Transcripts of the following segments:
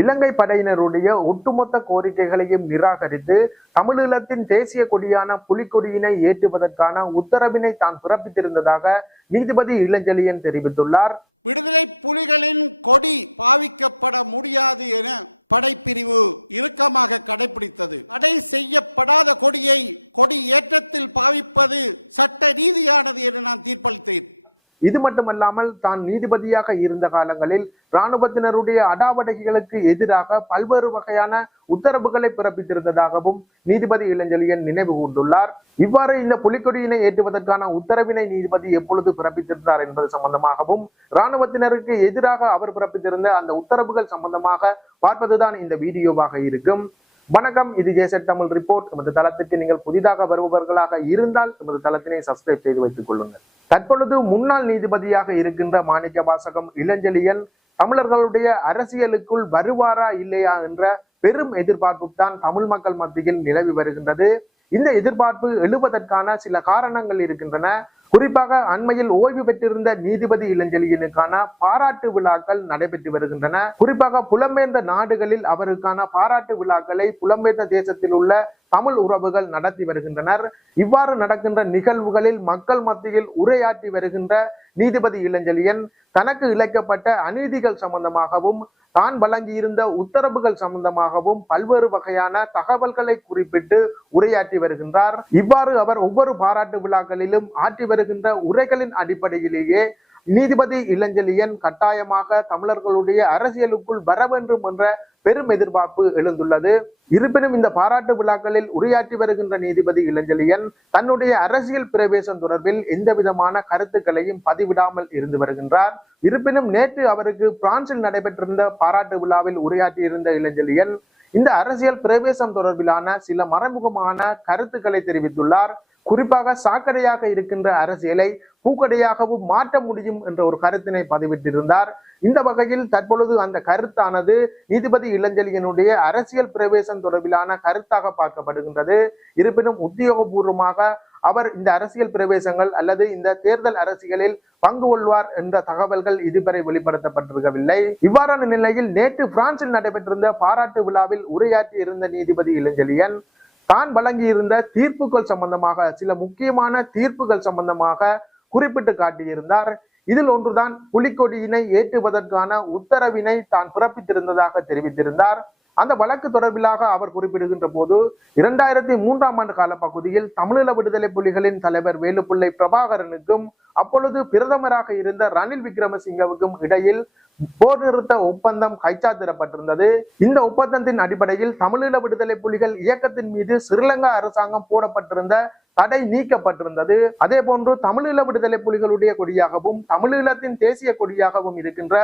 இலங்கை படையினருடைய ஒட்டுமொத்த கோரிக்கைகளையும் நிராகரித்து தமிழீழத்தின் தேசிய கொடியான புலிக்கொடியினை ஏற்றுவதற்கான உத்தரவினை தான் பிறப்பித்திருந்ததாக நீதிபதி இளஞ்செழியன் தெரிவித்துள்ளார். விடுதலை புலிகளின் கொடி பாவிக்கப்பட முடியாது என படைப்பிரிவு இறுக்கமாக கடைபிடித்தது தடை செய்யப்படாத கொடியை கொடி ஏற்றத்தில் பாவிப்பது சட்ட ரீதியானது என நான் தீர்ப்பளித்தேன். இது மட்டுமல்லாமல் தான் நீதிபதியாக இருந்த காலங்களில் இராணுவத்தினருடைய அடாவடிகளுக்கு எதிராக பல்வேறு வகையான உத்தரவுகளை பிறப்பித்திருந்ததாகவும் நீதிபதி இளஞ்செழியன் நினைவு கூர்ந்துள்ளார். இவ்வாறு இந்த புலிக்கொடியினை ஏற்றுவதற்கான உத்தரவினை நீதிபதி எப்பொழுது பிறப்பித்திருந்தார் என்பது சம்பந்தமாகவும் இராணுவத்தினருக்கு எதிராக அவர் பிறப்பித்திருந்த அந்த உத்தரவுகள் சம்பந்தமாக பார்ப்பதுதான் இந்த வீடியோவாக இருக்கும். வணக்கம் இது ஜேசட் தமிழ் ரிப்போர்ட். எமது தளத்திற்கு நீங்கள் புதிதாக வருபவர்களாக இருந்தால் எமது தளத்தினை சப்ஸ்கிரைப் செய்து வைத்துக் கொள்ளுங்கள். தற்பொழுது முன்னாள் நீதிபதியாக இருக்கின்ற மாணிக்க வாசகம் இளஞ்செழியன் தமிழர்களுடைய அரசியலுக்குள் வருவாரா இல்லையா என்ற பெரும் எதிர்பார்ப்பு தான் தமிழ் மக்கள் மத்தியில் நிலவி வருகின்றது. இந்த எதிர்பார்ப்பு எழுவதற்கான சில காரணங்கள் இருக்கின்றன. குறிப்பாக அண்மையில் ஓய்வு பெற்றிருந்த நீதிபதி இளஞ்செழியனுக்கான பாராட்டு விழாக்கள் நடைபெற்று வருகின்றன. குறிப்பாக புலம்பெயர்ந்த நாடுகளில் அவருக்கான பாராட்டு விழாக்களை புலம்பெயர்ந்த தேசத்தில் உள்ள தமிழ் உறவுகள் நடத்தி வருகின்றனர். இவ்வாறு நடக்கின்ற நிகழ்வுகளில் மக்கள் மத்தியில் உரையாற்றி வருகின்ற நீதிபதி இளஞ்செழியன் தனக்கு இழைக்கப்பட்ட அநீதிகள் சம்பந்தமாகவும் தான் வழங்கியிருந்த உத்தரவுகள் சம்பந்தமாகவும் பல்வேறு வகையான தகவல்களை குறிப்பிட்டு உரையாற்றி வருகின்றார். இவ்வாறு அவர் ஒவ்வொரு பாராட்டு விழாக்களிலும் ஆற்றி வருகின்ற உரைகளின் அடிப்படையிலேயே நீதிபதி இளஞ்செழியன் கட்டாயமாக தமிழர்களுடைய அரசியலுக்குள் வர வேண்டும் என்ற பெரும் எதிர்பார்ப்பு எழுந்துள்ளது. இருப்பினும் இந்த பாராட்டு விழாக்களில் உரையாற்றி வருகின்ற நீதிபதி இளஞ்செழியன் தன்னுடைய அரசியல் பிரவேசம் தொடர்பில் எந்த விதமான கருத்துக்களையும் பதிவிடாமல் இருந்து வருகின்றார். இருப்பினும் நேற்று அவருக்கு பிரான்சில் நடைபெற்றிருந்த பாராட்டு விழாவில் உரையாற்றியிருந்த இளஞ்செழியன் இந்த அரசியல் பிரவேசம் தொடர்பிலான சில மறைமுகமான கருத்துக்களை தெரிவித்துள்ளார். குறிப்பாக சாக்கடையாக இருக்கின்ற அரசியலை பூக்கடையாகவும் மாற்ற முடியும் என்ற ஒரு கருத்தினை பதிவிட்டிருந்தார். இந்த வகையில் தற்பொழுது அந்த கருத்தானது நீதிபதி இளஞ்செழியனுடைய அரசியல் பிரவேசம் தொடர்பிலான கருத்தாக பார்க்கப்படுகின்றது. இருப்பினும் உத்தியோகபூர்வமாக அவர் இந்த அரசியல் பிரவேசங்கள் அல்லது இந்த தேர்தல் அரசியலில் பங்கு கொள்வார் என்ற தகவல்கள் இதுவரை வெளிப்படுத்தப்பட்டிருக்கவில்லை. இவ்வாறான நிலையில் நேற்று பிரான்சில் நடைபெற்றிருந்த பாராட்டு விழாவில் உரையாற்றி இருந்த நீதிபதி இளஞ்செழியன் தான் வழங்கியிருந்த தீர்ப்புகள் சம்பந்தமாக சில முக்கியமான தீர்ப்புகள் சம்பந்தமாக குறிப்பிட்டு காட்டியிருந்தார். இதில் ஒன்றுதான் புலிக்கொடியினை ஏற்றுவதற்கான உத்தரவினை தான் பிறப்பித்திருந்ததாக தெரிவித்திருந்தார். அந்த வழக்கு தொடர்பிலாக அவர் குறிப்பிடுகின்ற போது இரண்டாயிரத்தி மூன்றாம் ஆண்டு கால பகுதியில் தமிழீழ விடுதலை புலிகளின் தலைவர் வேலுப்பிள்ளை பிரபாகரனுக்கும் அப்பொழுது பிரதமராக இருந்த ரணில் விக்ரமசிங்கவுக்கும் இடையில் போர் நிறுத்த ஒப்பந்தம் கைச்சாத்திடப்பட்டிருந்தது. இந்த ஒப்பந்தத்தின் அடிப்படையில் தமிழீழ விடுதலை புலிகள் இயக்கத்தின் மீது ஸ்ரீலங்கா அரசாங்கம் போடப்பட்டிருந்த தடை நீக்கப்பட்டிருந்தது. அதே போன்று தமிழீழ விடுதலை புலிகளுடைய கொடியாகவும் தமிழீழத்தின் தேசிய கொடியாகவும் இருக்கின்ற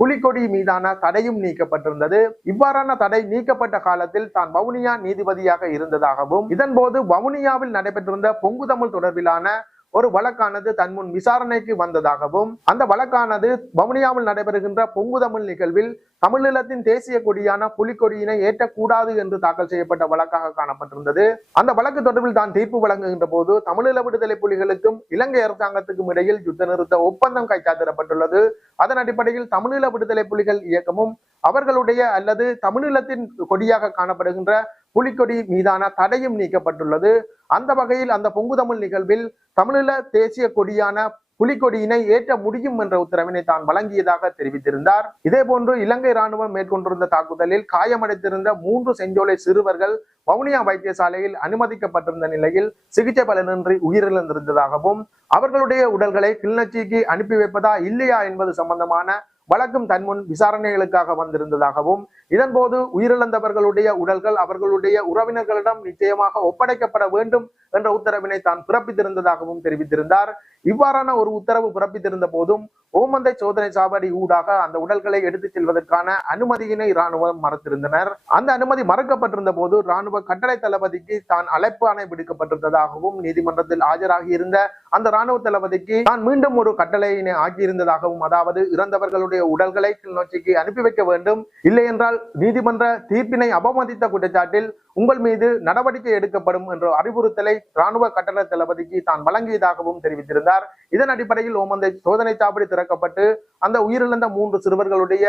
புலிக்கொடி மீதான தடையும் நீக்கப்பட்டிருந்தது. இவ்வாறான தடை நீக்கப்பட்ட காலத்தில் தான் வவுனியா நீதிபதியாக இருந்ததாகவும் இதன்போது வவுனியாவில் நடைபெற்றிருந்த பொங்கு தமிழ் தொடர்பிலான ஒரு வழக்கானது தன் முன் விசாரணைக்கு வந்ததாகவும் அந்த வழக்கானது வவுனியாவில் நடைபெறுகின்ற பொங்கு தமிழ் நிகழ்வில் தமிழீழத்தின் தேசிய கொடியான புலிக்கொடியினை ஏற்றக்கூடாது என்று தாக்கல் செய்யப்பட்ட வழக்காக காணப்பட்டிருந்தது. அந்த வழக்கு தொடர்பில் தான் தீர்ப்பு வழங்குகின்ற போது தமிழீழ விடுதலை புலிகளுக்கும் இலங்கை அரசாங்கத்துக்கும் இடையில் யுத்த நிறுத்த ஒப்பந்தம் கைச்சாத்திடப்பட்டுள்ளது. அதன் அடிப்படையில் தமிழீழ விடுதலை புலிகள் இயக்கமும் அவர்களுடைய அல்லது தமிழீழத்தின் கொடியாக காணப்படுகின்ற புலிக்கொடி மீதான தடையும் நீக்கப்பட்டுள்ளது. அந்த வகையில் அந்த பொங்குதமிழ் நிகழ்வில் தமிழீழ தேசிய கொடியான புலிக்கொடியினை ஏற்ற முடியும் என்ற உத்தரவினை தான் வழங்கியதாக தெரிவித்திருந்தார். இதே போன்று இலங்கை ராணுவம் மேற்கொண்டிருந்த தாக்குதலில் காயமடைந்திருந்த மூன்று செஞ்சோலை சிறுவர்கள் வவுனியா வைத்தியசாலையில் அனுமதிக்கப்பட்டிருந்த நிலையில் சிகிச்சை பலனின்றி உயிரிழந்திருந்ததாகவும் அவர்களுடைய உடல்களை கிளிநொச்சிக்கு அனுப்பி வைப்பதா இல்லையா என்பது சம்பந்தமான வழக்கும் தன்முன் விசாரணைகளுக்காக வந்திருந்ததாகவும் இதன்போது உயிரிழந்தவர்களுடைய உடல்கள் அவர்களுடைய உறவினர்களிடம் நிச்சயமாக ஒப்படைக்கப்பட வேண்டும் என்ற உத்தரவினை தான் பிறப்பித்திருந்ததாகவும் தெரிவித்திருந்தார். இவ்வாறான ஒரு உத்தரவு பிறப்பித்திருந்த போதும் ஓமந்தை சோதனை சாவடி ஊடாக அந்த உடல்களை எடுத்துச் செல்வதற்கான அனுமதியினை ராணுவம் மறுத்திருந்தனர். அந்த அனுமதி மறுக்கப்பட்டிருந்த போது ராணுவ கட்டளை தளபதிக்கு தான் அழைப்பு ஆணை விடுக்கப்பட்டிருந்ததாகவும் நீதிமன்றத்தில் ஆஜராகி இருந்த அந்த ராணுவ தளபதிக்கு தான் மீண்டும் ஒரு கட்டளையினை ஆக்கியிருந்ததாகவும் அதாவது இறந்தவர்களுடைய உடல்களை கிளிநொச்சிக்கு அனுப்பி வைக்க வேண்டும். இல்லை என்றால் நீதிமன்ற தீர்ப்பினை அவமதித்த குற்றச்சாட்டில் உங்கள் மீது நடவடிக்கை எடுக்கப்படும் என்ற அறிவுறுத்தலை ராணுவ கட்டளை தளபதிக்கு தான் வழங்கியதாகவும் தெரிவித்திருந்தார். இதன் அடிப்படையில் ஓமந்தை சோதனை சாவடி திறக்கப்பட்டு அந்த உயிரிழந்த மூன்று சிறுவர்களுடைய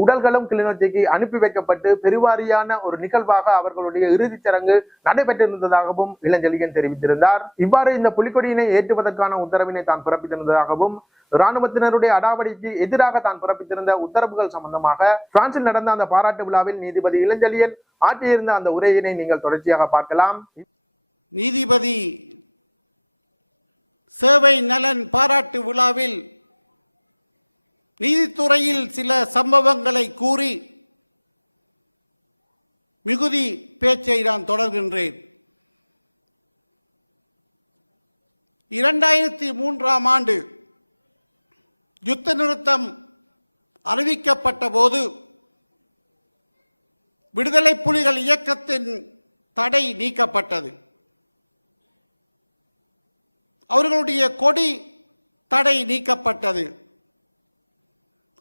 உடல்களும் கிளிநொச்சிக்கு அனுப்பி வைக்கப்பட்டு பெருவாரியான ஒரு நிகழ்வாக அவர்களுடைய இறுதிச் சடங்கு நடைபெற்றிருந்ததாகவும் இளஞ்செழியன் தெரிவித்திருந்தார். இவ்வாறு இந்த புலிக்கொடியினை ஏற்றுவதற்கான உத்தரவினை தான் பிறப்பித்திருந்ததாகவும் இராணுவத்தினருடைய அடாவடிக்கு எதிராக தான் பிறப்பித்திருந்த உத்தரவுகள் சம்பந்தமாக பிரான்சில் நடந்த அந்த பாராட்டு விழாவில் நீதிபதி இளஞ்செழியன் ஆற்றியிருந்த அந்த உரையினை நீங்கள் தொடர்ச்சியாக பார்க்கலாம். நீதிபதி சேவை நலன் பாராட்டு விழாவில் நீதித்துறையில் சில சம்பவங்களை கூறி மிகுதி பேச்சை நான் தொடர்கின்றேன். இரண்டாயிரத்தி மூன்றாம் ஆண்டு யுத்த நிறுத்தம் அறிவிக்கப்பட்ட போது விடுதலை புலிகள் இயக்கத்தின் தடை நீக்கப்பட்டது. அவர்களுடைய கொடி தடை நீக்கப்பட்டது.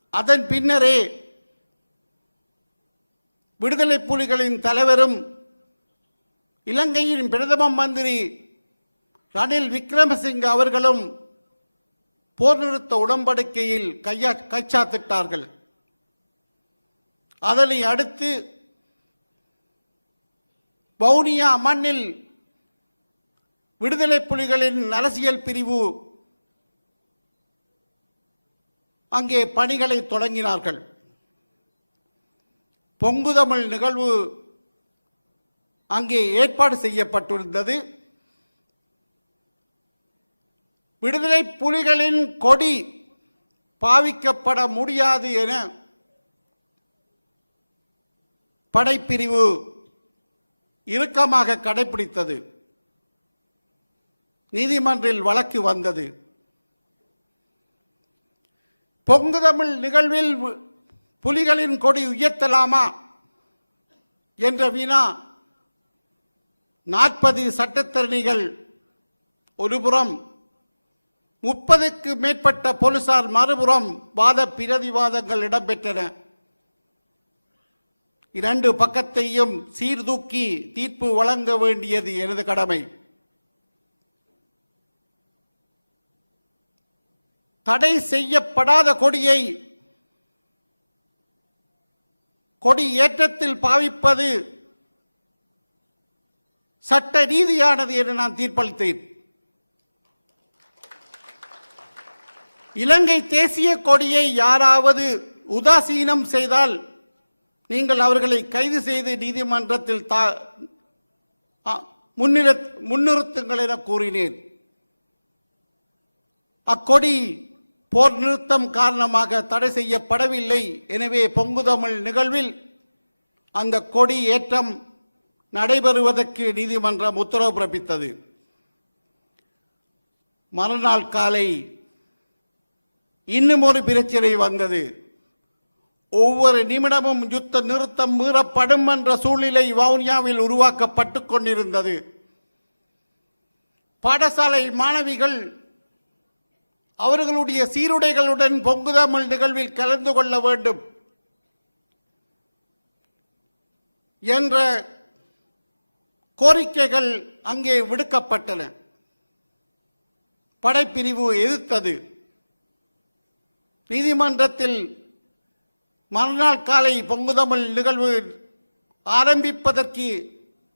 அதன் பின்னரே விடுதலை புலிகளின் தலைவரும் இலங்கையின் பிரதம மந்திரி ரணில் விக்ரமசிங்க அவர்களும் போர் நிறுத்த உடன்படிக்கையில் கையா கைச்சாத்திட்டார்கள். அதனை அடுத்து வவுனியா மண்ணில் விடுதலை புலிகளின் அரசியல் பிரிவு அங்கே பணிகளை தொடங்கினார்கள். பொங்குதமிழ் நிகழ்வு அங்கே ஏற்பாடு செய்யப்பட்டிருந்தது. விடுதலை புலிகளின் கொடி பாவிக்கப்பட முடியாது என படைப்பிரிவு இறுக்கமாக கடைபிடித்தது நீதிமன்றில் வழக்கு வந்தது. பொங்குதமிழ் நிகழ்வில் புலிகளின் கொடி உயர்த்தலாமா என்ற வினா நாற்பது சட்டத்தரணிகள் ஒருபுறம் முப்பதுக்கு மேற்பட்ட போலீசார் மறுபுறம் வாத பிரதிவாதங்கள் இடம்பெற்றன. இரண்டு பக்கத்தையும் சீர்தூக்கி தீர்ப்பு வழங்க வேண்டியது எனது கடமை. தடை செய்யப்படாத கொடியை கொடி ஏற்றத்தில் பாவிப்பது சட்ட ரீதியானது என்று நான் தீர்ப்பளித்தேன். இலங்கை தேசிய கொடியை யாராவது உதாசீனம் செய்தால் நீங்கள் அவர்களை கைது செய்து நீதிமன்றத்தில் தா ஆ, முன்னிறுத்துங்கள் என கூறினேன். அக்கொடி போர் நிறுத்தம் காரணமாக தடை செய்யப்படவில்லை. எனவே பொங்குதமிழ் நிகழ்வில் அந்த கொடி ஏற்றம் நடைபெறுவதற்கு நீதிமன்றம் உத்தரவு பிறப்பித்தது. மறுநாள் காலை இன்னும் ஒரு பிரச்சனை வந்தது. ஒவ்வொரு நிமிடமும் யுத்த நிறுத்தம் மீறப்படும் என்ற சூழ்நிலை வவுனியாவில் உருவாக்கப்பட்டு கொண்டிருந்தது. பாடசாலை மாணவிகள் அவர்களுடைய சீருடைகளுடன் பொங்குதமிழ் நிகழ்வில் கலந்து கொள்ள வேண்டும் என்ற கோரிக்கைகள் அங்கே விடுக்கப்பட்டன. படைப்பிரிவு எதிர்த்தது. நீதிமன்றத்தில் மறுநாள் காலை பொங்குதமிழ் நிகழ்வு ஆரம்பிப்பதற்கு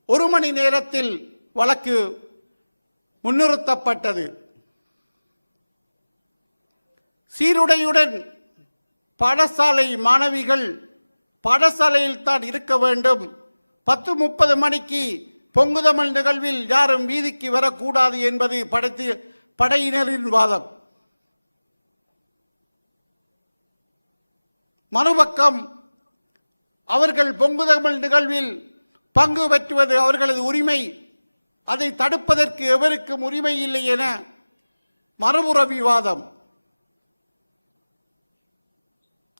ஒரு மணி நேரத்தில் வழக்கு முன்னிறுத்தப்பட்டது. சீருடையுடன் பாடசாலை மாணவிகள் பாடசாலையில் தான் இருக்க வேண்டும். பத்து முப்பது மணிக்கு பொங்குதமிழ் நிகழ்வில் யாரும் வீதிக்கு வரக்கூடாது என்பது படத்தில் படையினரின் வாதம். மறுபக்கம் அவர்கள் பொங்குதமிழ் நிகழ்வில் பங்கு பெற்றுவது அவர்களது உரிமை. அதை தடுப்பதற்கு எவருக்கும் உரிமை இல்லை என மறுபுற விவாதம்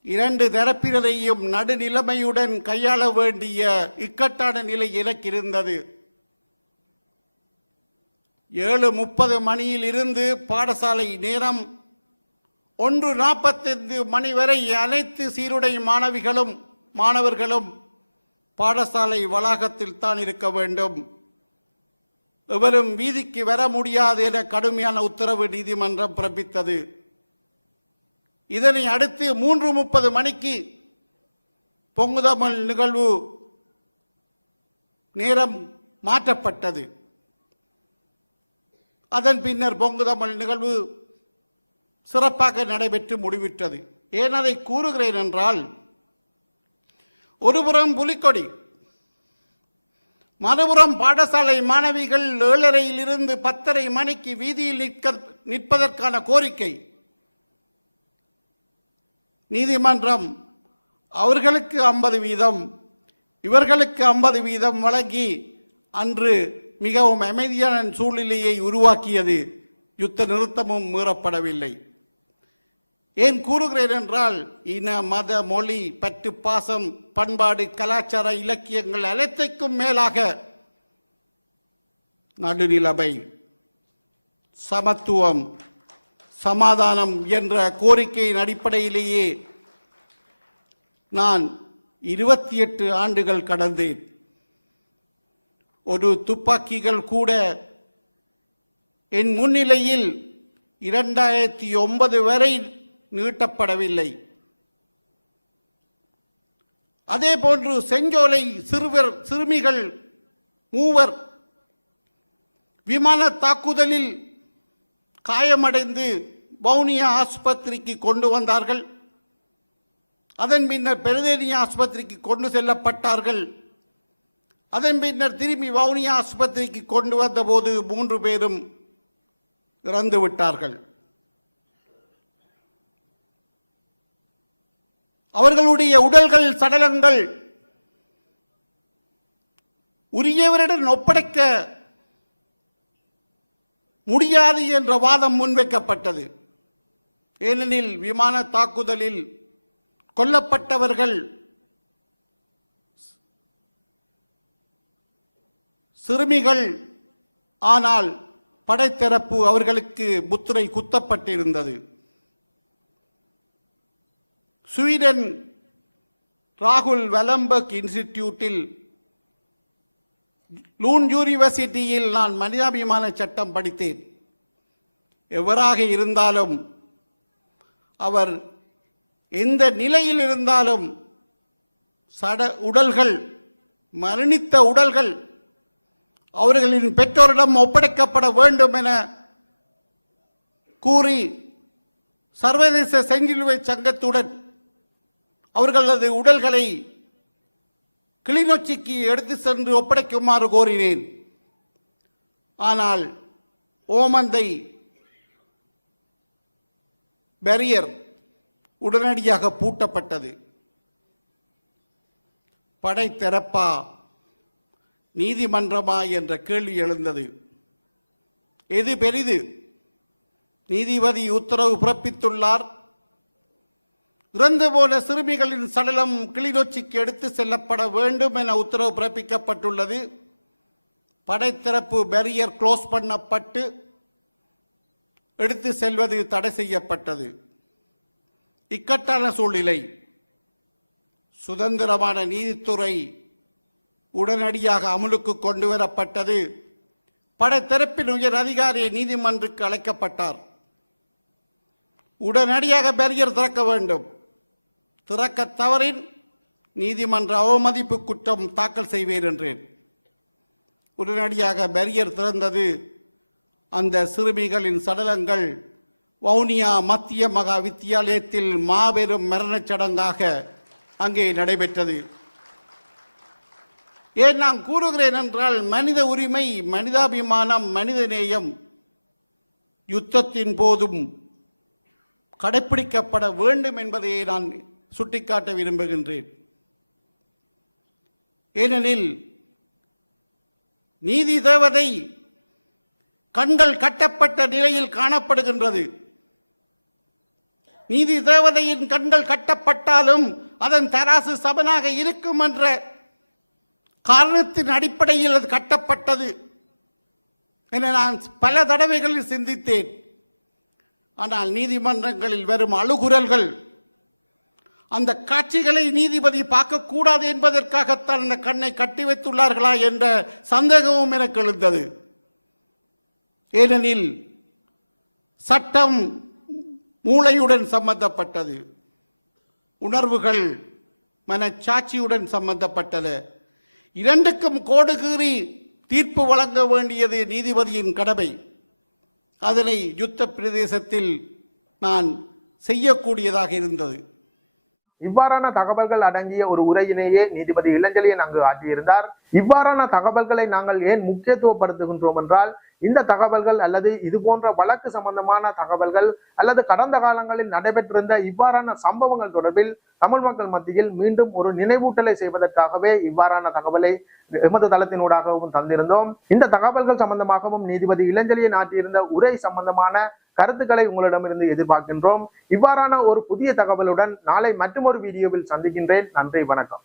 இரண்டு தரப்பினரையும் நடுநிலைமையுடன் கையாள வேண்டிய இக்கட்டான நிலை எனக்கு இருந்தது. ஏழு முப்பது மணியில் இருந்து பாடசாலை நேரம் ஒன்று நாற்பத்தைந்து மணி வரை அனைத்து சீருடை மாணவிகளும் மாணவர்களும் பாடசாலை வளாகத்தில் தான் இருக்க வேண்டும். எவரும் வீதிக்கு வர முடியாது என கடுமையான உத்தரவு நீதிமன்றம் பிறப்பித்தது. இதனை அடுத்து மூன்று முப்பது மணிக்கு பொங்குதமிழ் நிகழ்வு நேரம் மாற்றப்பட்டது. அதன் பின்னர் பொங்குதமிழ் நிகழ்வு சிறப்பாக நடைபெற்று முடிவிட்டது. ஏன் அதை கூறுகிறேன் என்றால் ஒருபுறம் புலிக்கொடி மறுபுறம் பாடசாலை மாணவிகள் ஏழரையிலிருந்து பத்தரை மணிக்கு வீதியில் நிற்க நிற்பதற்கான கோரிக்கை. நீதிமன்றம் அவர்களுக்கு ஐம்பது வீதம் இவர்களுக்கு ஐம்பது வீதம் வழங்கி அன்று மிகவும் அமைதியான சூழ்நிலையை உருவாக்கியது. யுத்த நிறுத்தமும் மீறப்படவில்லை. ஏன் கூறுகிறேன் என்றால் இன மத மொழி பற்று பாசம் பண்பாடு கலாச்சார இலக்கியங்கள் அனைத்துக்கும் மேலாக நடுநிலவை சமத்துவம் சமாதானம் என்ற கோரிக்கையின் அடிப்படையிலேயே நான் இருபத்தி எட்டு ஆண்டுகள் கடந்தேன். ஒரு துப்பாக்கிகள் கூட என் முன்னிலையில் இரண்டாயிரத்தி ஒன்பது வரை நீட்டப்படவில்லை. அதே போன்று செஞ்சோலை சிறுவர் சிறுமிகள் மூவர் விமான தாக்குதலில் காயமடைந்து வவுனியா ஆஸ்பத்திரிக்கு கொண்டு வந்தார்கள். அதன் பின்னர் பெருதேனியா ஆஸ்பத்திரிக்கு கொண்டு செல்லப்பட்டார்கள். அதன் பின்னர் திரும்பி வவுனியா ஆஸ்பத்திரிக்கு கொண்டு வந்தபோது மூன்று பேரும் இறந்து விட்டார்கள் அவர்களுடைய உடல்கள் சடலங்கள் உரியவரிடம் ஒப்படைக்க முடியாது என்ற வாதம் முன்வைக்கப்பட்டது. ஏனெனில் விமான தாக்குதலில் கொல்லப்பட்டவர்கள் சிறுமிகள் ஆனால் படைத்தரப்பு அவர்களுக்கு முத்திரை குத்தப்பட்டிருந்தது. ஸ்வீடன் ராகுல் வெலம்பர்க் இன்ஸ்டிடியூட்டில் லூன் யூனிவர்சிட்டியில் நான் மனிதாபிமான சட்டம் படித்தேன். எவராக இருந்தாலும் அவர் எந்த நிலையில் இருந்தாலும் சட உடல்கள் மரணித்த உடல்கள் அவர்களின் பெற்றோரிடம் ஒப்படைக்கப்பட வேண்டும் என கூறி சர்வதேச செஞ்சிலுவை சங்கத்துடன் அவர்களது உடல்களை கிளிநொச்சிக்கு எடுத்து சென்று ஒப்படைக்குமாறு கோரினேன். ஆனால் ஓமந்தை பேரியர் உடனடியாக பூட்டப்பட்டது. படை திறப்பா நீதிமன்றமா என்ற கேள்வி எழுந்தது. எது பெரிது? நீதிபதி உத்தரவு பிறப்பித்துள்ளார். இறந்து போன சிறுமிகளின் சடலம் கிளிநொச்சிக்கு எடுத்து செல்லப்பட வேண்டும் என உத்தரவு பிறப்பிக்கப்பட்டுள்ளது. படைத்திறப்பு பேரியர் க்ளோஸ் பண்ணப்பட்டு எடுத்து செல்வது தடை செய்யப்பட்டது. இக்கட்டான சூழ்நிலை. சுதந்திரமான நீதித்துறை உடனடியாக அமுலுக்கு கொண்டு வரப்பட்டது. படைத்தரப்பின் உயர் அதிகாரி நீதிமன்றுக்கு அழைக்கப்பட்டார். உடனடியாக பேரியர் திறக்க வேண்டும். திறக்க தவறின் நீதிமன்ற அவமதிப்பு குற்றம் தாக்கல் செய்வேன் என்றேன். உடனடியாக பேரியர் திறந்தது. அந்த சிறுமிகளின் சடலங்கள் வவுனியா மத்திய மகா வித்தியாலயத்தில் மாபெரும் மரணச் சடங்காக அங்கே நடைபெற்றது. ஏன் நான் கூறுகிறேன் என்றால் மனித உரிமை மனிதாபிமானம் மனிதநேயம் யுத்தத்தின் போதும் கடைப்பிடிக்கப்பட வேண்டும் என்பதையே நான் சுட்டிக்காட்ட விரும்புகின்றேன். ஏனெனில் நீதி தேவதை கண்கள் கட்டப்பட்ட நிலையில் காணப்படுகின்றது. நீதி தேவதையின் கண்கள் கட்டப்பட்டாலும் அதன் தராசு சமனாக இருக்கும் என்ற காரணத்தின் அடிப்படையில் அது கட்டப்பட்டது என நான் பல தடவைகளில் சிந்தித்தேன். ஆனால் நீதிமன்றங்களில் வரும் அழுகுரல்கள் அந்த காட்சிகளை நீதிபதி பார்க்கக்கூடாது என்பதற்காகத்தான் அந்த கண்ணை கட்டி வைத்துள்ளார்களா என்ற சந்தேகமும் எனக்கு எழுந்தது. ஏனெனில் சட்டம் மூளையுடன் சம்பந்தப்பட்டது. உணர்வுகள் மனச்சாட்சியுடன் சம்பந்தப்பட்டது இரண்டுக்கும் கோடு கீறி தீர்ப்பு வழங்க வேண்டியது நீதிபதியின் கடமை. அதனை யுத்த பிரதேசத்தில் நான் செய்யக்கூடியதாக இருந்தது. இவ்வாறான தகவல்கள் அடங்கிய ஒரு உரையினையே நீதிபதி இளஞ்சலியன் அங்கு ஆற்றியிருந்தார். இவ்வாறான தகவல்களை நாங்கள் ஏன் முக்கியத்துவப்படுத்துகின்றோம் என்றால் இந்த தகவல்கள் அல்லது இது போன்ற வழக்கு சம்பந்தமான தகவல்கள் அல்லது கடந்த காலங்களில் நடைபெற்றிருந்த இவ்வாறான சம்பவங்கள் தொடர்பில் தமிழ் மக்கள் மத்தியில் மீண்டும் ஒரு நினைவூட்டலை செய்வதற்காகவே இவ்வாறான தகவலை எமது தளத்தினூடாகவும் தந்திருந்தோம். இந்த தகவல்கள் சம்பந்தமாகவும் நீதிபதி இளஞ்சலியை ஆற்றியிருந்த உரை சம்பந்தமான கருத்துக்களை உங்களிடமிருந்து எதிர்பார்க்கின்றோம். இவ்வாறான ஒரு புதிய தகவலுடன் நாளை மற்றொரு வீடியோவில் சந்திக்கின்றேன். நன்றி வணக்கம்.